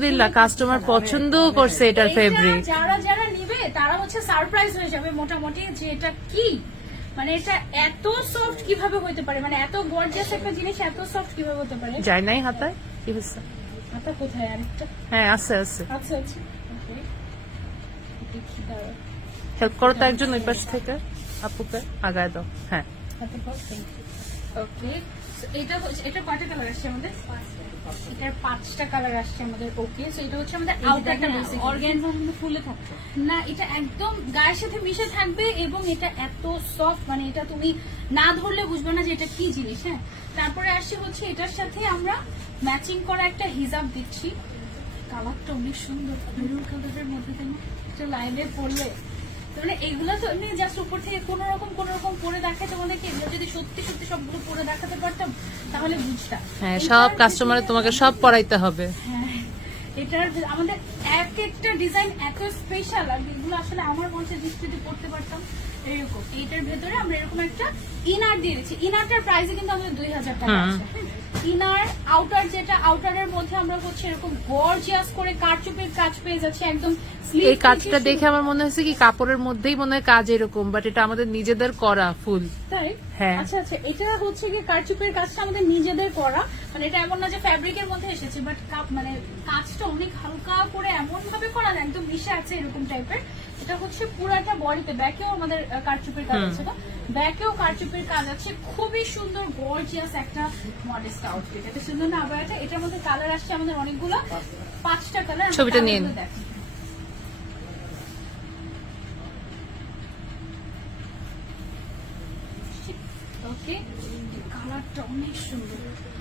আলহামদুলিল্লাহ কাস্টমার পছন্দ করছে এটার এটা ফেব্রিক যারা যারা নিবে তারা হচ্ছে সারপ্রাইজ হয়ে যাবে মোটামুটি যে এটা কি? মানে এটা এত সফট কীভাবে হতে পারে? মানে এত গর্জিয়াস একটা জিনিস এত সফট কীভাবে হতে পারে? যায় নাই হাতায়? কি হচ্ছে মাথা কোথায়? আরেকটা। হ্যাঁ আছে আছে। আচ্ছা আচ্ছা দেখি দাঁড়াও। হেল্প করো তো একজন ওই পাশ থেকে আপুকে আগায় দাও। হ্যাঁ। ওকে এটা হচ্ছে এটা কয়টা কালার আসছে আমাদের? এটার পাঁচটা কালার আসছে আমাদের। ওকে সো এটা হচ্ছে আমাদের আউটারটা বেসিক অর্গ্যানজা কিন্তু ফুলে থাকছে। না এটা একদম গায়ের সাথে মিশে থাকবে এবং এটা এত সফট মানে এটা তুমি না ধরলে বুঝবে না যে এটা কি জিনিস হ্যাঁ? তারপরে আসছে হচ্ছে এটার সাথে আমরা ম্যাচিং করা একটা হিজাব দিচ্ছি। কালারটা অনেক সুন্দর। কালারের মধ্যে লাইনে পড়লে মানে এগুলো তো এমনি জাস্ট উপর থেকে কোনো রকম কোনো রকম পরে দেখায় তোমাদেরকে এগুলো যদি সত্যি সত্যি সবগুলো পরে দেখাতে পারতাম তাহলে বুঝতাম। হ্যাঁ সব কাস্টমারে তোমাকে সব পড়াইতে হবে। হ্যাঁ, এটার আমাদের এক একটা ডিজাইন এত স্পেশাল আর এগুলো আসলে আমার মঞ্চে দৃষ্টিতে করতে পারতাম এরকম। এইটার ভেতরে আমরা এরকম একটা ইনার দিয়ে দিচ্ছি। ইনারটার প্রাইসে কিন্তু আমাদের দুই হাজার টাকা আছে ইনার আউটার যেটা আউটারের মধ্যে আমরা হচ্ছে এরকম গর্জিয়াস করে কারচুপির কাজ পেয়ে যাচ্ছি একদম এই কাজটা দেখে আমার মনে হয়েছে কি কাপড়ের মধ্যেই মনে হয় কাজ এরকম বাট এটা আমাদের নিজেদের করা ফুল। তাই? হ্যাঁ। আচ্ছা আচ্ছা এটা হচ্ছে কি কারচুপের কাজটা আমাদের নিজেদের করা মানে এটা এমন না যে ফ্যাব্রিকের মধ্যে এসেছে বাট কাপ মানে কাজটা অনেক হালকা করে এমন ভাবে করা যায় একদম মিশে আছে এরকম টাইপের এটা হচ্ছে পুরাটা বডিতে ব্যাকেও আমাদের কারচুপের কাজ আছে তো। ব্যাকেও কারচুপের কাজ আছে। খুবই সুন্দর গর্জিয়াস একটা মডেস্ট আউটফিট এটা সুন্দর না আবার এটা এটার মধ্যে কালার আসছে আমাদের অনেকগুলো। পাঁচটা কালার ছবিটা নিন। ওকে কালারটা অনেক সুন্দর।